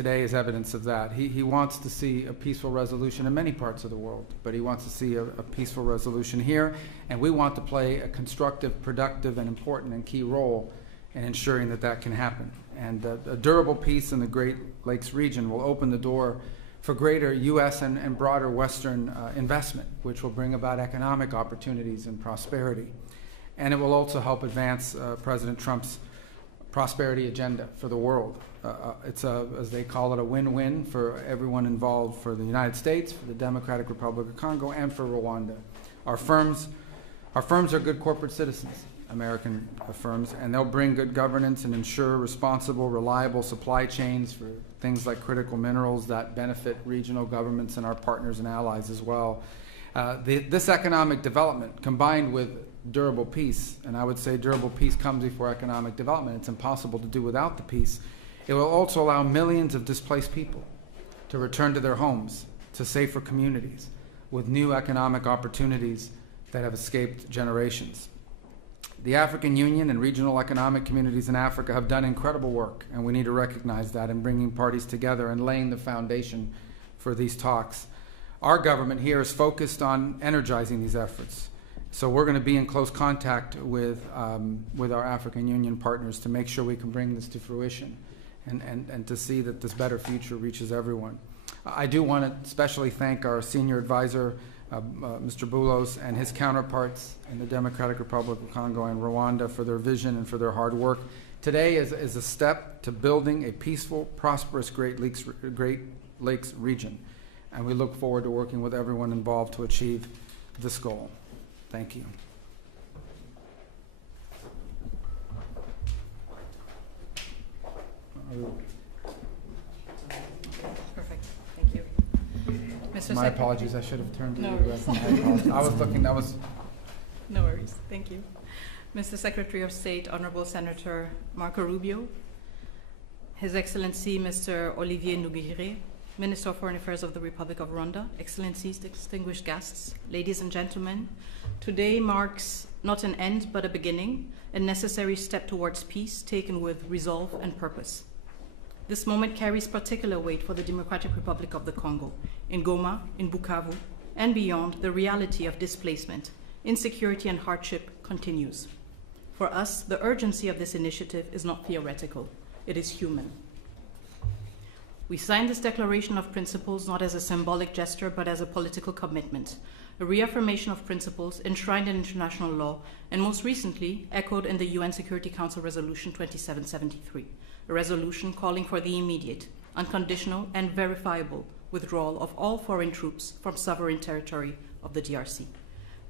today is evidence of that. He wants to see a peaceful resolution in many parts of the world, but he wants to see a peaceful resolution here, and we want to play a constructive, productive, and important and key role in ensuring that that can happen. And a durable peace in the Great Lakes region will open the door for greater U.S. and broader Western investment, which will bring about economic opportunities and prosperity. And it will also help advance President Trump's prosperity agenda for the world. It's as they call it, a win-win for everyone involved, for the United States, for the Democratic Republic of Congo, and for Rwanda. Our firms are good corporate citizens, American firms, and they'll bring good governance and ensure responsible, reliable supply chains for things like critical minerals that benefit regional governments and our partners and allies as well. This economic development, combined with durable peace, and I would say durable peace comes before economic development. It's impossible to do without the peace. It will also allow millions of displaced people to return to their homes, to safer communities, with new economic opportunities that have escaped generations. The African Union and regional economic communities in Africa have done incredible work, and we need to recognize that in bringing parties together and laying the foundation for these talks. Our government here is focused on energizing these efforts. So we're going to be in close contact with our African Union partners to make sure we can bring this to fruition and to see that this better future reaches everyone. I do want to especially thank our senior advisor, Mr. Boulos, and his counterparts in the Democratic Republic of Congo and Rwanda for their vision and for their hard work. Today is a step to building a peaceful, prosperous Great Lakes region, and we look forward to working with everyone involved to achieve this goal. Thank you. Perfect. Thank you. Mr. My apologies. I should have turned to No you. worries. I was looking. That was. No worries. Thank you. Mr. Secretary of State, Honorable Senator Marco Rubio, His Excellency Mr. Olivier Nduhungirehe, Minister of Foreign Affairs of the Republic of Rwanda, Excellencies, distinguished guests, ladies and gentlemen, today marks not an end but a beginning, a necessary step towards peace taken with resolve and purpose. This moment carries particular weight for the Democratic Republic of the Congo. In Goma, in Bukavu, and beyond, the reality of displacement, insecurity, and hardship continues. For us, the urgency of this initiative is not theoretical, it is human. We signed this declaration of principles not as a symbolic gesture, but as a political commitment, a reaffirmation of principles enshrined in international law, and most recently echoed in the UN Security Council Resolution 2773, a resolution calling for the immediate, unconditional, and verifiable withdrawal of all foreign troops from sovereign territory of the DRC.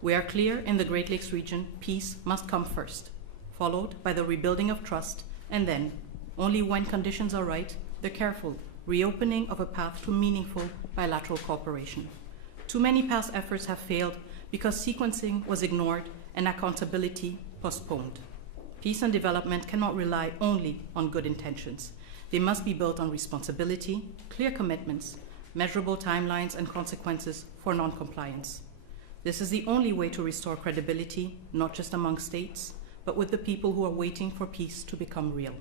We are clear in the Great Lakes region, peace must come first, followed by the rebuilding of trust, and then, only when conditions are right, the careful reopening of a path to meaningful bilateral cooperation. Too many past efforts have failed because sequencing was ignored and accountability postponed. Peace and development cannot rely only on good intentions. They must be built on responsibility, clear commitments, measurable timelines, and consequences for non-compliance. This is the only way to restore credibility, not just among states, but with the people who are waiting for peace to become real.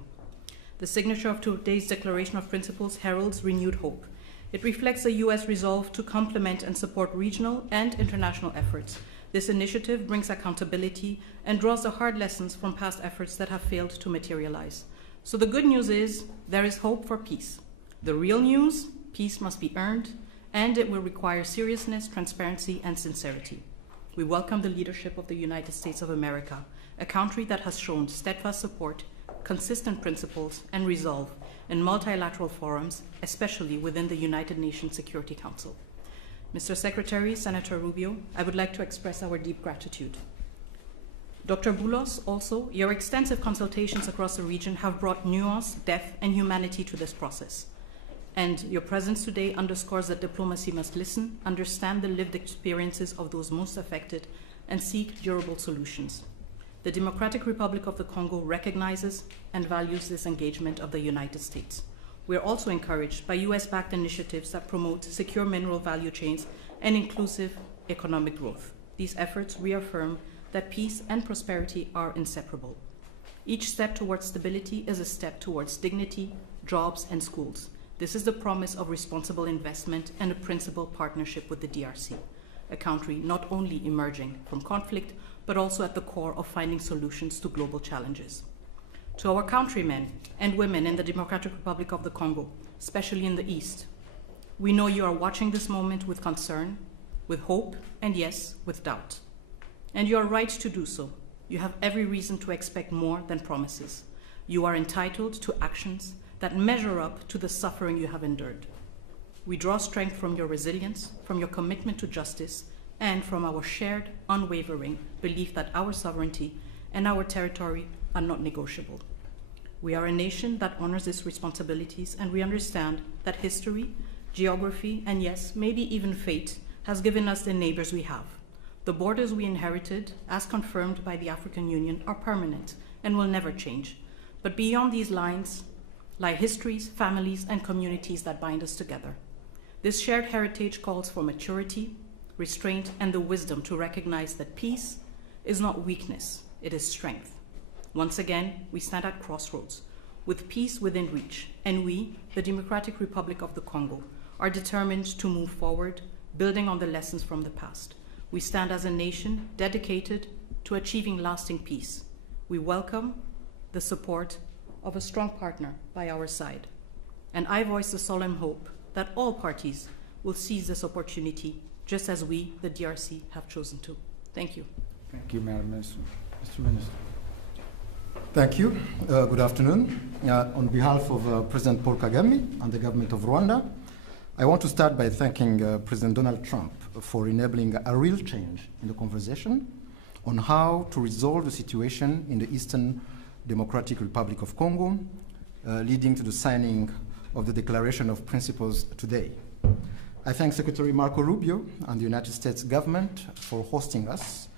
The signature of today's Declaration of Principles heralds renewed hope. It reflects the U.S. resolve to complement and support regional and international efforts. This initiative brings accountability and draws the hard lessons from past efforts that have failed to materialize. So the good news is there is hope for peace. The real news, peace must be earned, and it will require seriousness, transparency, and sincerity. We welcome the leadership of the United States of America, a country that has shown steadfast support, consistent principles, and resolve in multilateral forums, especially within the United Nations Security Council. Mr. Secretary, Senator Rubio, I would like to express our deep gratitude. Dr. Boulos, also, your extensive consultations across the region have brought nuance, depth, and humanity to this process. And your presence today underscores that diplomacy must listen, understand the lived experiences of those most affected, and seek durable solutions. The Democratic Republic of the Congo recognizes and values this engagement of the United States. We are also encouraged by US-backed initiatives that promote secure mineral value chains and inclusive economic growth. These efforts reaffirm that peace and prosperity are inseparable. Each step towards stability is a step towards dignity, jobs, and schools. This is the promise of responsible investment and a principled partnership with the DRC, a country not only emerging from conflict, but also at the core of finding solutions to global challenges. To our countrymen and women in the Democratic Republic of the Congo, especially in the East, we know you are watching this moment with concern, with hope, and yes, with doubt. And you are right to do so. You have every reason to expect more than promises. You are entitled to actions that measure up to the suffering you have endured. We draw strength from your resilience, from your commitment to justice, and from our shared, unwavering belief that our sovereignty and our territory are not negotiable. We are a nation that honors its responsibilities, and we understand that history, geography, and yes, maybe even fate has given us the neighbors we have. The borders we inherited, as confirmed by the African Union, are permanent and will never change. But beyond these lines lie histories, families, and communities that bind us together. This shared heritage calls for maturity, restraint, and the wisdom to recognize that peace is not weakness, it is strength. Once again, we stand at crossroads, with peace within reach, and we, the Democratic Republic of the Congo, are determined to move forward, building on the lessons from the past. We stand as a nation dedicated to achieving lasting peace. We welcome the support of a strong partner by our side. And I voice the solemn hope that all parties will seize this opportunity, just as we, the DRC, have chosen to. Thank you. Thank you, Madam Minister. Mr. Minister. Thank you. Good afternoon. On behalf of President Paul Kagame and the government of Rwanda, I want to start by thanking President Donald Trump for enabling a real change in the conversation on how to resolve the situation in the Eastern Democratic Republic of Congo, leading to the signing of the Declaration of Principles today. I thank Secretary Marco Rubio and the United States government for hosting us,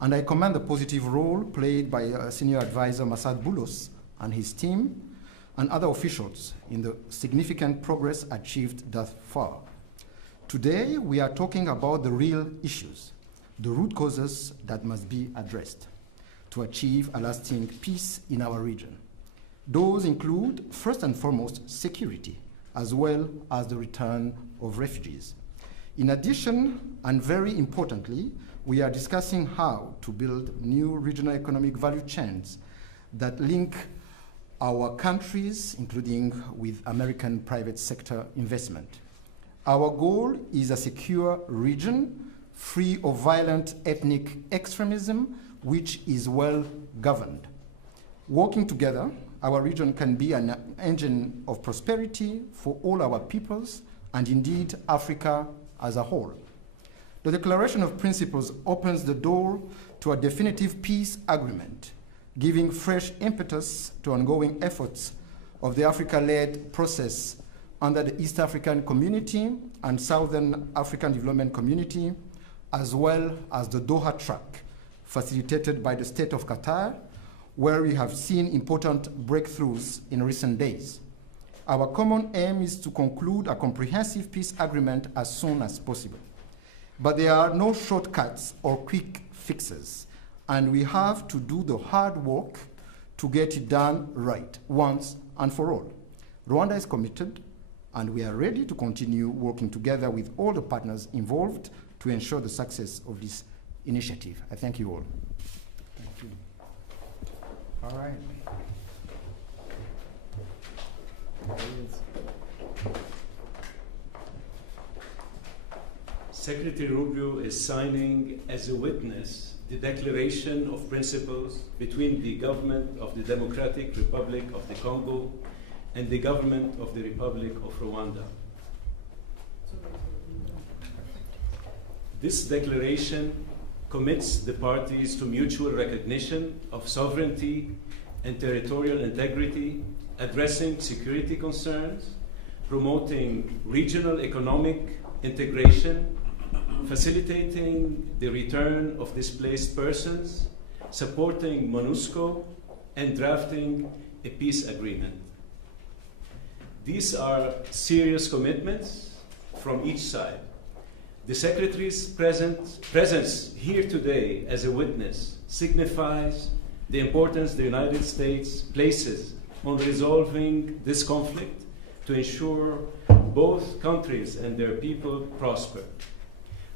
and I commend the positive role played by Senior Advisor Massad Boulos and his team and other officials in the significant progress achieved thus far. Today, we are talking about the real issues, the root causes that must be addressed to achieve a lasting peace in our region. Those include, first and foremost, security, as well as the return of refugees. In addition, and very importantly, we are discussing how to build new regional economic value chains that link our countries, including with American private sector investment. Our goal is a secure region, free of violent ethnic extremism, which is well governed. Working together, our region can be an engine of prosperity for all our peoples, and indeed Africa as a whole. The Declaration of Principles opens the door to a definitive peace agreement, giving fresh impetus to ongoing efforts of the Africa-led process under the East African Community and Southern African Development Community, as well as the Doha track, facilitated by the State of Qatar, where we have seen important breakthroughs in recent days. Our common aim is to conclude a comprehensive peace agreement as soon as possible. But there are no shortcuts or quick fixes, and we have to do the hard work to get it done right, once and for all. Rwanda is committed, and we are ready to continue working together with all the partners involved to ensure the success of this initiative. I thank you all. Thank you. All right. There he is. Secretary Rubio is signing as a witness the Declaration of Principles between the government of the Democratic Republic of the Congo and the government of the Republic of Rwanda. This declaration commits the parties to mutual recognition of sovereignty and territorial integrity, addressing security concerns, promoting regional economic integration, facilitating the return of displaced persons, supporting MONUSCO, and drafting a peace agreement. These are serious commitments from each side. The Secretary's presence here today as a witness signifies the importance the United States places on resolving this conflict to ensure both countries and their people prosper.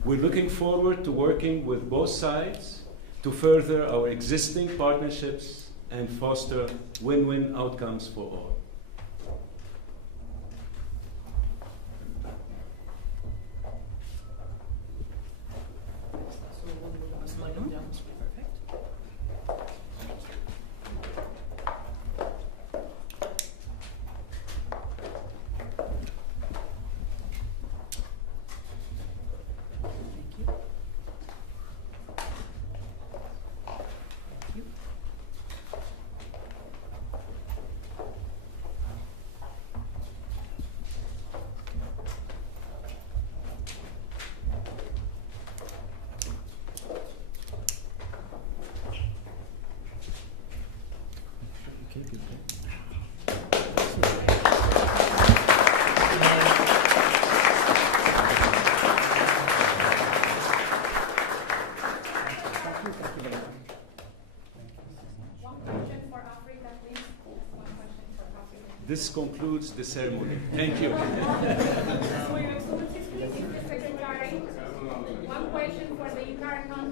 We're looking forward to working with both sides to further our existing partnerships and foster win-win outcomes for all. This concludes the ceremony. Thank you. For Your Excellencies, please, Mr. Secretary, one question for the entire country.